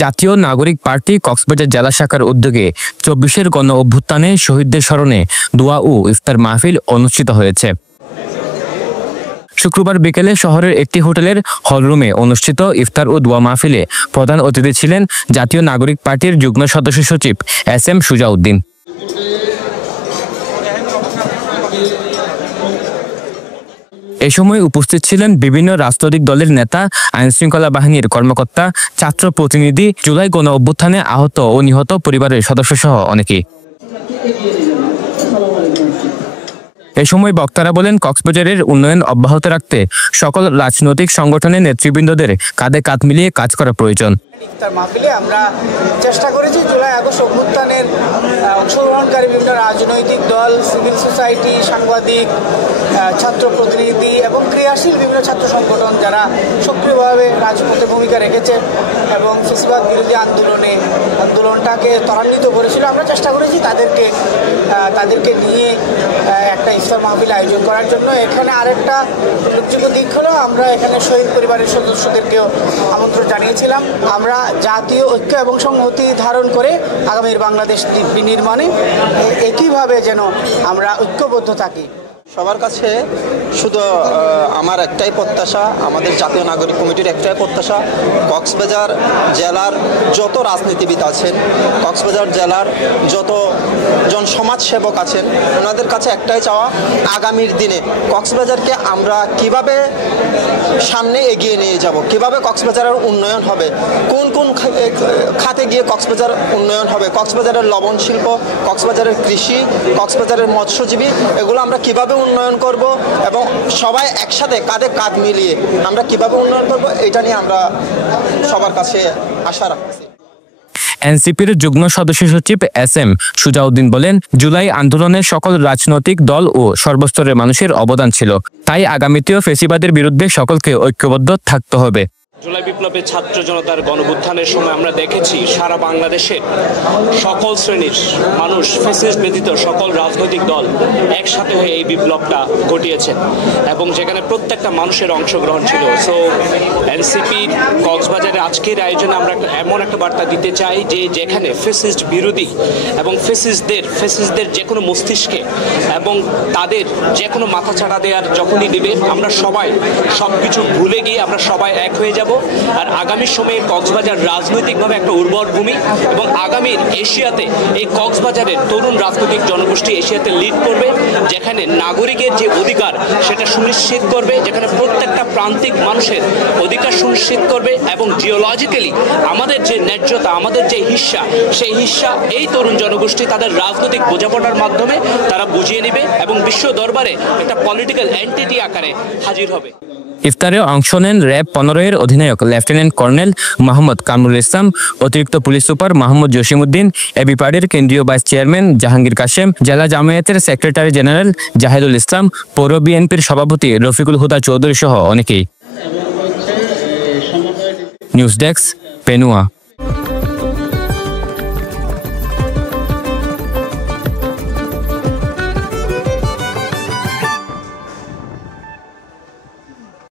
জাতীয় নাগরিক পার্টি কক্সবাজার জেলা শাখার উদ্যোগে ২৪-এর গণ অভ্যুত্থানে শহীদদের স্মরণে দোয়া ও ইফতার মাহফিল অনুষ্ঠিত হয়েছে। শুক্রবার বিকেলে শহরের একটি হোটেলের হলরুমে অনুষ্ঠিত ইফতার ও দোয়া মাহফিলে প্রধান অতিথি ছিলেন জাতীয় নাগরিক পার্টির যুগ্ম সদস্য সচিব SM সুজাউদ্দিন। এ সময় উপস্থিত ছিলেন বিভিন্ন রাজনৈতিক দলের নেতা, আইনশৃঙ্খলা বাহিনীর কর্মকর্তা, ছাত্র প্রতিনিধি, জুলাই গণ অভ্যুত্থানে আহত ও নিহত পরিবারের সদস্যসহ অনেকেই। এ সময় বক্তারা বলেন, কক্সবাজারের উন্নয়ন অব্যাহত রাখতে সকল রাজনৈতিক সংগঠনের নেতৃবৃন্দদের কাঁধে কাঁধ মিলিয়ে কাজ করা প্রয়োজন। ইফতার মাহফিলে আমরা চেষ্টা করেছি জুলাই আগস্ট অভ্যুত্থানের অংশগ্রহণকারী বিভিন্ন রাজনৈতিক দল, সিভিল সোসাইটি, সাংবাদিক, ছাত্র প্রতিনিধি এবং ক্রিয়াশীল বিভিন্ন ছাত্র সংগঠন যারা সক্রিয়ভাবে রাজপথে ভূমিকা রেখেছে এবং ফ্যাসিবাদ বিরোধী আন্দোলনটাকে ত্বরান্বিত করেছিল। আমরা চেষ্টা করেছি তাদেরকে নিয়ে একটা ইফতার মাহফিল আয়োজন করার জন্য। এখানে আরেকটা উল্লেখযোগ্য দিক হলো, আমরা এখানে শহীদ পরিবারের সদস্যদেরকেও আমন্ত্রণ জানিয়েছিলাম। আমরা জাতীয় ঐক্য এবং সংহতি ধারণ করে আগামীর বাংলাদেশ বিনির্মাণে একইভাবে যেন আমরা ঐক্যবদ্ধ থাকি। সবার কাছে শুধু আমার একটাই প্রত্যাশা, আমাদের জাতীয় নাগরিক কমিটির একটাই প্রত্যাশা, কক্সবাজার জেলার যত রাজনীতিবিদ আছেন, কক্সবাজার জেলার যতজন সমাজসেবক আছেন, ওনাদের কাছে একটাই চাওয়া, আগামীর দিনে কক্সবাজারকে আমরা কিভাবে সামনে এগিয়ে নিয়ে যাব, কিভাবে কক্সবাজারের উন্নয়ন হবে, কোন কোন খাতে গিয়ে কক্সবাজার উন্নয়ন হবে, কক্সবাজারের লবণ শিল্প, কক্সবাজারের কৃষি, কক্সবাজারের মৎস্যজীবী, এগুলো আমরা কিভাবে উন্নয়ন করব এবং সবাই একসাথে কাঁধে কাঁধ মিলিয়ে আমরা কিভাবে উন্নয়ন করব, এটা নিয়ে আমরা সবার কাছে আশা রাখছি। এনসিপির যুগ্ম সদস্য সচিব SM সুজাউদ্দিন বলেন, জুলাই আন্দোলনে সকল রাজনৈতিক দল ও সর্বস্তরের মানুষের অবদান ছিল, তাই আগামীতেও ফ্যাসিবাদের বিরুদ্ধে সকলকে ঐক্যবদ্ধ থাকতে হবে। জুলাই বিপ্লবের ছাত্র জনতার গণঅভ্যুত্থানের সময় আমরা দেখেছি সারা বাংলাদেশে সকল শ্রেণীর মানুষ, ফ্যাসিস্ট ব্যতীত সকল রাজনৈতিক দল একসাথে হয়ে এই বিপ্লবটা ঘটিয়েছে এবং যেখানে প্রত্যেকটা মানুষের অংশগ্রহণ ছিল। সো এনসিপি কক্সবাজারে আজকের আয়োজনে আমরা এমন একটা বার্তা দিতে চাই যে যেখানে ফ্যাসিস্ট বিরোধী এবং ফ্যাসিস্টদের যে কোনো মস্তিষ্কে এবং তাদের যে কোনো মাথা চাড়া দেওয়ার যখনই দেবে, আমরা সবাই সব কিছু ভুলে গিয়ে আমরা সবাই এক হয়ে যাব। আর আগামী সময়ে কক্সবাজার রাজনৈতিকভাবে একটা উর্বর ভূমি এবং আগামীর এশিয়াতে এই কক্সবাজারের তরুণ রাজনৈতিক জনগোষ্ঠী এশিয়াতে লিড করবে, যেখানে নাগরিকের যে অধিকার সেটা সুনিশ্চিত করবে, যেখানে প্রত্যেকটা প্রান্তিক মানুষের অধিকার সুনিশ্চিত করবে এবং জিওলজিক্যালি আমাদের যে ন্যায্যতা, আমাদের যে হিস্সা, সেই হিস্সা এই তরুণ জনগোষ্ঠী তাদের রাজনৈতিক বোঝাপড়ার মাধ্যমে তারা বুঝিয়ে নেবে এবং বিশ্ব দরবারে একটা পলিটিক্যাল এন্টিটি আকারে হাজির হবে। ইফতারে অংশ নেন র্যাব 15-এর অধিনায়ক লেফটেন্যান্ট কর্নেল মোহাম্মদ কামরুল ইসলাম, অতিরিক্ত police super Mohammad Jasimuddin, AB পার্টির কেন্দ্রীয় ভাইস চেয়ারম্যান জাহাঙ্গীর কাশেম, জেলা জামায়াতের সেক্রেটারি জেনারেল জাহিদুল ইসলাম, পৌর বিএনপির সভাপতি রফিকুল হুদা চৌধুরী সহ অনেকেই। News desk, পেনুয়া।